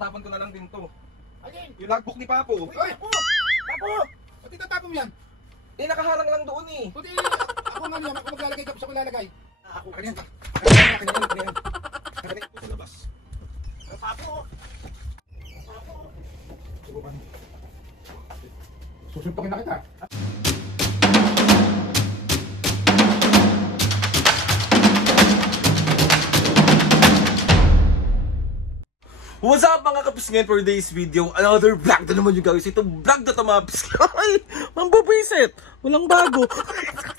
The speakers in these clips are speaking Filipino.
tatapon ko na lang din to. Alin? Yung logbook ni Papo. Uy, Papo! Papo! Ba't itatapon yan? Eh, nakaharang lang doon eh. Buti ako nga niya, ako maglalagay tapos ako lalagay. Ako. Kanyan ka. Sa labas. Papo! Papo! Susuntokin na kita. What's up mga kapis, ngayon for today's video, another vlog na naman yung guys. Ito vlog na ito mga kapis. Ay, mambabisit. Walang bago.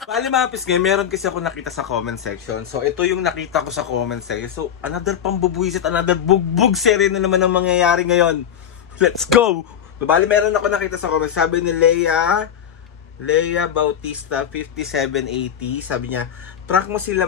Bali mga kapis, ngayon meron kasi ako nakita sa comment section. So ito yung nakita ko sa comment section. So another pambubuisit, another bugbog series na naman ang mangyayari ngayon. Let's go! Bali meron ako nakita sa comment. Sabi ni Leia Bautista 5780. Sabi niya, prank mo sila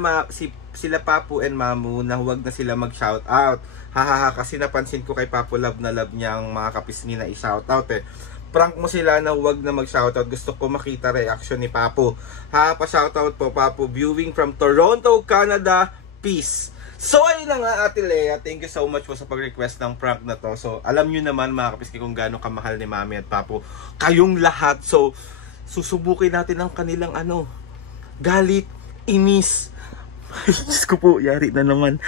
Papu and Mamu na huwag na sila mag-shoutout. Hahaha, kasi napansin ko kay Papu love na love niyang mga kapisngi na i-shoutout eh. Prank mo sila na huwag na mag-shoutout. Gusto ko makita reaction ni Papu. Ha, pa-shoutout po Papu. Viewing from Toronto, Canada. Peace. So ayun na nga Ate Leia, thank you so much po sa pag-request ng prank na to. So alam nyo naman mga kapisngi kung gaano kamahal ni Mami at Papu. Kayong lahat. So susubukin natin ang kanilang galit, inis. Diyos ko po, yari na naman.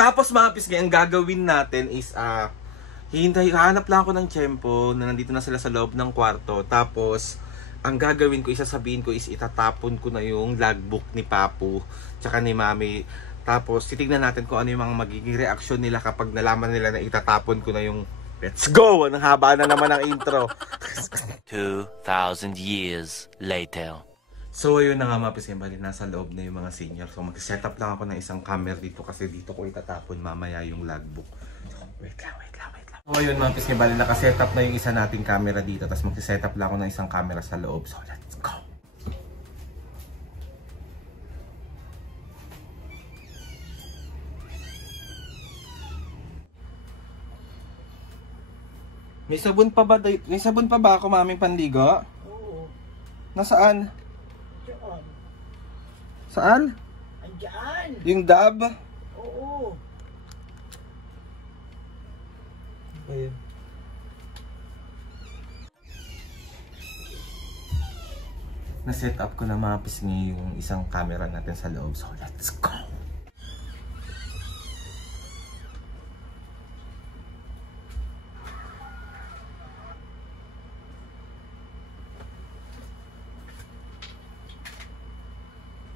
Tapos mga pisngi, ang gagawin natin is hahanap lang ako ng tiyempo na nandito na sila sa loob ng kwarto. Tapos ang gagawin ko, isasabihin ko is itatapon ko na yung logbook ni Papu tsaka ni Mami. Tapos titignan natin kung ano yung mga magiging reaksyon nila kapag nalaman nila na itatapon ko na yung let's go! Ang haba na naman ang intro. 2,000 years later. So ayun na nga mga pisngi, bali nasa loob na yung mga senior. So mag-setup lang ako ng isang camera dito kasi dito ko itatapon mamaya yung logbook. So wait lang. So ayun mga pisngi, bali nakasetup na yung isa nating camera dito. Tapos mag-setup lang ako ng isang camera sa loob. So let's go! May sabon pa ba? May sabon pa ba ako, maming panligo? Oo. Nasaan? Diyan. Saan? Andiyan. Yung dab? Oo. Ayun. Na-set up ko na mga pisngi yung isang camera natin sa loob. So let's go!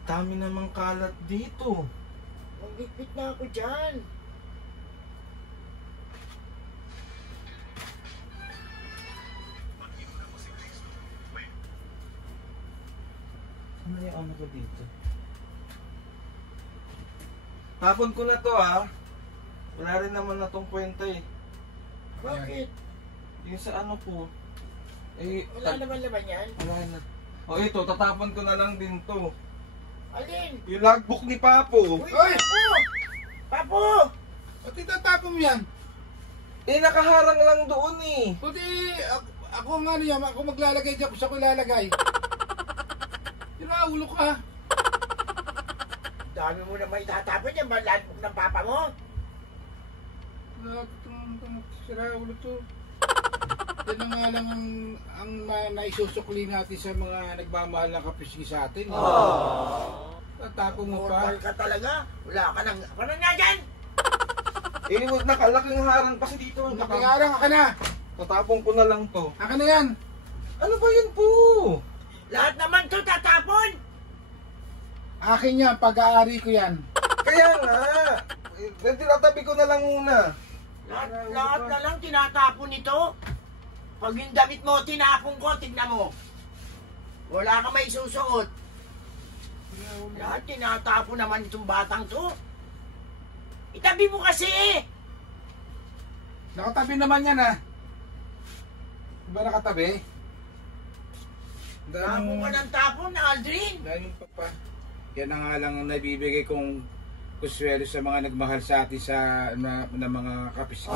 Dami namang kalat dito. Magligpit na ako dyan. Ano yung ano ko dito? Tapon ko na to Wala rin naman na tong kwenta eh. Bakit? Yung sa ano po. Eh, Wala naman laman yan. wala na. O ito, tatapon ko na lang din to. Alin? Yung logbook ni Papo. Uy, Uy! Papo! Papo! Ba't itatapon yan? Eh, nakaharang lang doon eh. Buti ako nga niya, ako maglalagay tapos ako lalagay. Ulo ka. Dami mo naman itatapon yan. Logbook ng papa mo? Sira ulo to. Yan na nga lang ang naisusukli natin sa mga nagmamahal na kapisngi sa atin. Tatapon mo pa. Normal ka talaga. Wala ka nang... Ano nga dyan? Eh, nakalaking harang kasi dito. Nakangarang ka na. Tatapon ko na lang to. Aka na yan. Ano ba yun po? Lahat naman to tatapon! Akin yan. Pag-aari ko yan. Kaya nga. Tinatabi ko na lang muna. Lahat na lang tinatapon ito. Pag yung damit mo tinapon ko, tignan mo. Wala ka may susuot. Lahat tinatapon naman itong batang to. Itabi mo kasi eh. Nakatabi naman yan Diba nakatabi? Tapon ka ng tapon, Aldrin. Dahil yung papa. Yan na nga lang ang nabibigay kong kuswelo sa mga nagmahal sa atin na mga kapisngi.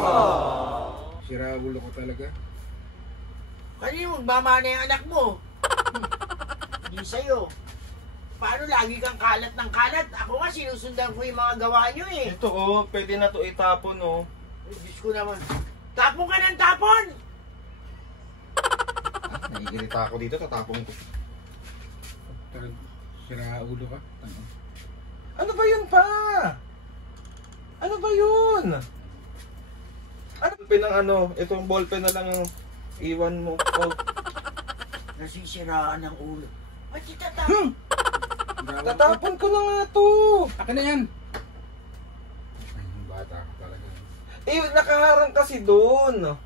Sira ulo ko talaga. Kanino magmamana yung anak mo? Hindi sa'yo. Paano lagi kang kalat ng kalat? Ako nga sinusundan ko yung mga gawa nyo eh. Ito pwede na to itapon Diyos ko naman. Tapon ka ng tapon! Naiirita ako dito, tatapong ko. Sira ulo ka. Ano ba yun pa? Ano ba yun? Ano ballpen ng ano? Itong ballpen na lang ang iwan mo. Oh. Nasisiraan ng ulo. Ba't itatapon? Tatapon ko na nga to. Akin na yan. Ay, yung bata ka talaga. Eh, nakaharang kasi doon.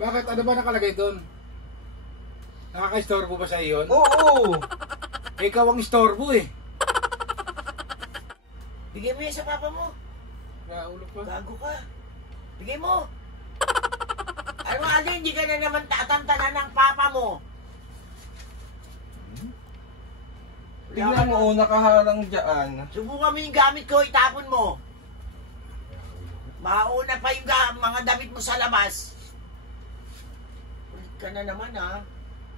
Bakit? Ano ba nakalagay doon? Nakaka-istorbo ba sa iyon? Oo. Eh, ikaw ang istorbo eh. Bigay mo yan sa papa mo. Sira ulo pa. Gago ka. Bigay mo. Ano alin, hindi ka na naman tatantanan ng papa mo. Tingnan mo, nakaharang dyan. Subukan mo yung gamit ko, itapon mo. Mauna pa yung mga damit mo sa labas. Ulit ka na naman ha.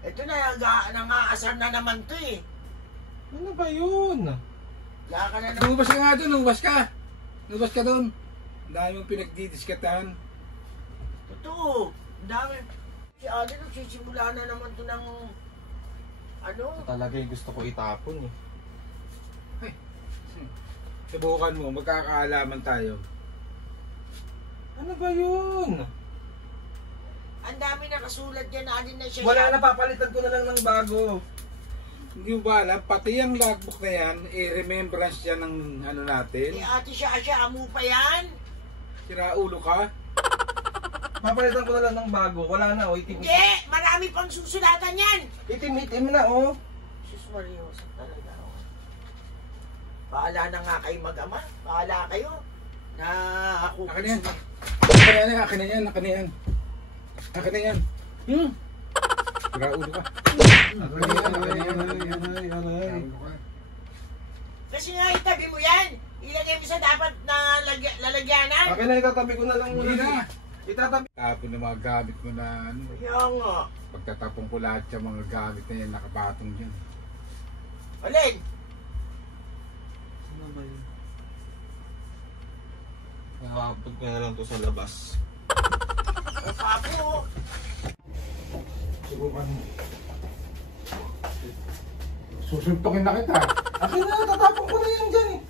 Ito na, nangaasar na naman to eh. Ano ba yun? Kaya ka na naman. Lumabas ka nga doon, lumabas ka. Lumabas ka doon. Ang dami mong pinagdidiskatahan. Totoo. Ang dami. Si Alin, nagsisimula na naman to ng ano? Talaga yung gusto ko itapon eh. Subukan mo, magkakaalaman tayo. Ano ba yun? Ang dami nakasulat dyan, Alin na siya. Wala na, papalitan ko na lang ng bago. Hindi mo ba alam, pati yung logbook na yan, remembrance yan ng ano natin. Si Ate siya, amo pa yan. Sira ulo ka. Papalitan ko na lang ng bago. Wala na, oh. Itim. Hindi! Marami pang susulatan yan! Itim na, oh. Sus Marios, talaga. Oh. Bahala na nga kayo mag-ama. Bahala kayo. Na ako. Akin na yan. Akin na yan, akin na yan, akin na yan. Akin na yan. Sira ulo ka. Akin na yan, akin na yan, akin na yan. Sira ulo ka. Kasi nga itabi mo yan. Ilagay mo sa dapat na lalagyanan. Akin na, itatabi ko na lang muna. Hindi na. Itatabi. Tapon ng mga gamit mo na ano. Kaya nga. Pagtatapon ko lahat sa mga gamit na yan, nakapatong dyan. Alin? Ano ba yun? Nakapag ko na lang to sa labas. O papo. Subukan mo. Susuntokin na kita. Akin na, tatapon ko na yan dyan eh.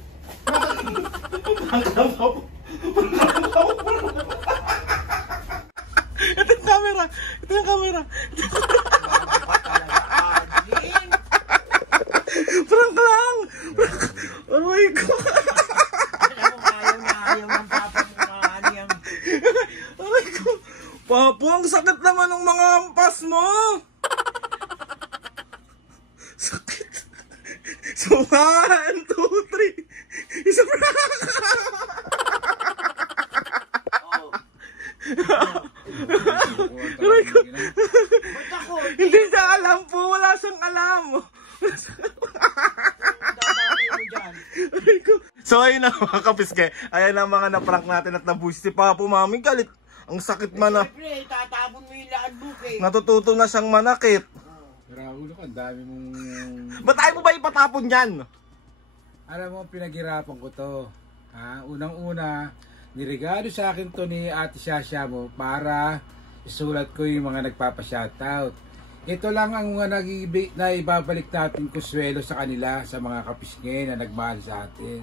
Ito yung camera. Ito yung camera. Talaga, Alin. Prank lang! Aray ko! Alam mo, ayaw ng papa mo mga aniyang. Aray ko! Papo, ang sakit naman ng mga ampas mo! Sakit! So, 1, 2, 3! Isa prank! Oh. Aray ko! Ba't ako? Hindi siya alam po! Wala siyang alam! Dadamay mo dyan. Aray ko! So ayun na mga kapiske, ayan ang mga naprank natin at nabusis si Papo, mami galit. Ang sakit man na. Siyempre, tatapon mo yung laadbook eh. Natututo na siyang manakit. Sira ulo ka, ang dami mong... Ba't ayaw mo ba ipatapon yan? Alam mo, pinaghirapan ko to. Ha? Unang-una, niregalo sa akin to ni Ate Shasha mo para isulat ko yung mga nagpapa-shoutout. Ito lang ang mga naibabalik natin kuswelo sa kanila, sa mga kapisngi na nagmahal sa atin.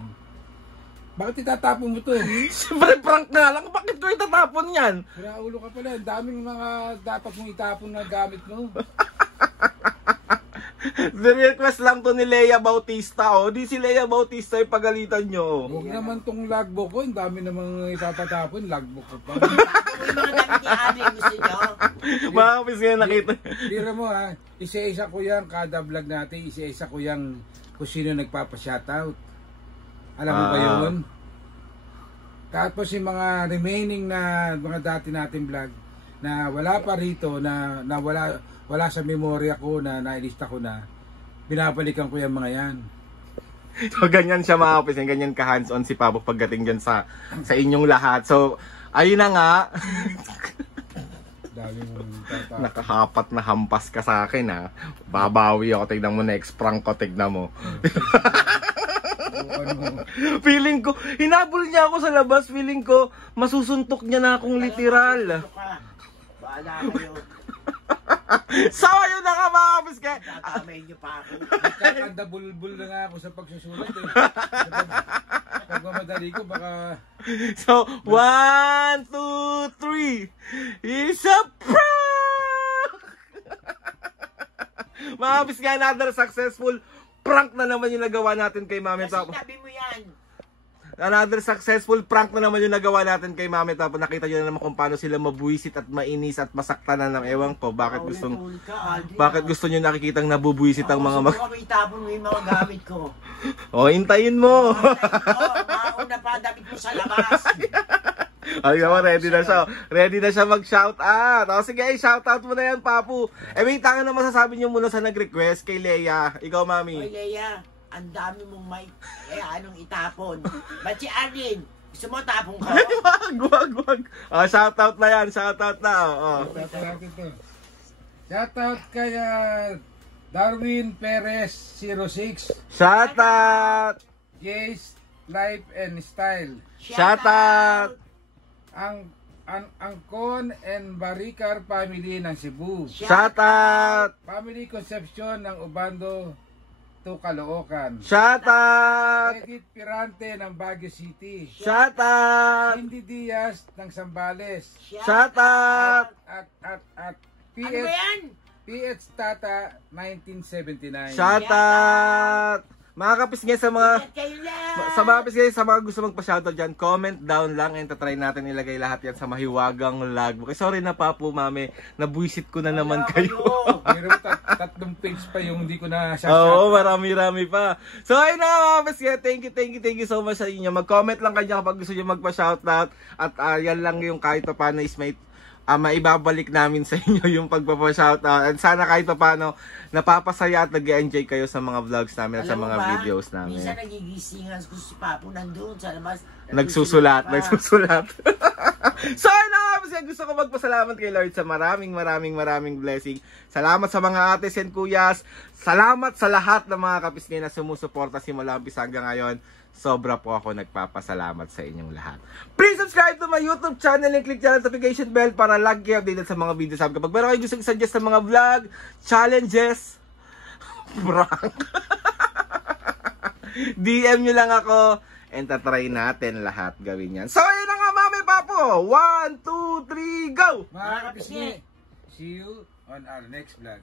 Bakit itatapon mo to? Siyempre prank nga lang, bakit ko itatapon yan? Sira ulo ka pala, ang daming mga dapat mong itapon na gamit mo. Request lang to ni Lea Bautista, oh. Di si Lea Bautista yung pagalitan nyo. Huwag naman tong logbook ko, ang dami namang ipapatapon, logbook ko pa. Yung mga damit ni Ani, gusto nyo? Mga kapiske, nakita. Tira mo ha, isa-isa ko yan, kada vlog natin, isa-isa ko yan kung sino nagpapa-shoutout. Alam mo ba yun? Tapos yung mga remaining na mga dati natin vlog na wala pa rito, na wala sa memorya ko, na nailista ko na, binabalikan ko yung mga yan. So ganyan siya mga kapiske, ganyan ka hands-on si Papo pagdating dyan sa inyong lahat. So, ayun na nga. Dami mong tatapon. Nakahapat na hampas ka sa akin ha. Babawi ako, tignan mo, next prank ko, tignan mo. Feeling ko, hinabol niya ako sa labas, feeling ko, masusuntok niya na akong literal. Ano ka? Bahala kayo. So, ayun na nga mga kapisgen. Tatamay niyo pa ako. Nagkakandabulbul na nga ako sa pagsusulat eh. Pagmamadali ko baka... So, 1, 2, 3. It's a prank! Mga kapisgen, another successful prank na naman yung nagawa natin kay Mami Kasi Tapo. sabi mo yan. Another successful prank na naman yung nagawa natin kay Mami Tapo. Nakita nyo na naman kung paano sila mabuwisit at mainis at masaktan na ng ewan ko. Bakit gusto nyo nakikitang nabubuwisit ang mga Gusto ko kami itapon mo yung mga gamit ko. O, hintayin mo! Mauna pa damit mo sa labas. Ay, ready na siya. Ready na siya mag-shoutout. O, sige, shoutout mo na yan, Papu. May tangan na masasabi nyo muna sa nag-request kay Leia. Ikaw, Mami. Oy, Leia, ang dami mong mic. Anong itapon? Ba't si Arlene? Gusto mo tapong ko? Wag. O, shoutout na yan. Shoutout na. O. Shoutout kay Darwin Perez 06. Shoutout. Gaze Life and Style. Shoutout. Ang Angkon and Baricar family ng Cebu. Shoutout. Family Concepcion ng Ubando to Caloocan. Shoutout. Edith Pirante ng Baguio City. Shoutout. Cindy Diaz ng Zambales. Shoutout. At Ano ba yan? PH Tata 1979. Shoutout. Mga kapisgen sa mga Ingat kayo lang. sa mga gusto magpa-shoutout dyan, comment down lang and tatry natin ilagay lahat yan sa mahiwagang logbook. Sorry na Papu, Mami, nabuisit ko na naman kayo. Meron tatlong page pa yung hindi ko na Oo, marami-rami pa. So ayun na mga kapisgen, thank you so much sa inyo. Mag-comment lang kayo kapag gusto nyo magpa-shoutout at yan lang yung kahit pa paano is maibabalik namin sa inyo yung pagpapa-shoutout. And sana kahit pa paano napapasaya at nag-enjoy kayo sa mga vlogs namin at sa mga videos namin. Minsan nagigisingan ko si Papo nandun sa labas. Nagsusulat. So ayun na nga, kasi gusto ko magpasalamat kay Lord sa maraming blessing. Salamat sa mga ates and kuyas. Salamat sa lahat ng mga kapisgen na sumusuporta simula umpisa hanggang ngayon. Sobra po ako nagpapasalamat sa inyong lahat. Please subscribe to my YouTube channel and click the notification bell para lagi updated sa mga videos namin. Kapag meron kayo gusto i-suggest sa mga vlog, challenges, prank, DM nyo lang ako and tatry natin lahat gawin yan. So yun na nga Mami Papo. 1, 2, 3, go! Mga kapisne, see you on our next vlog.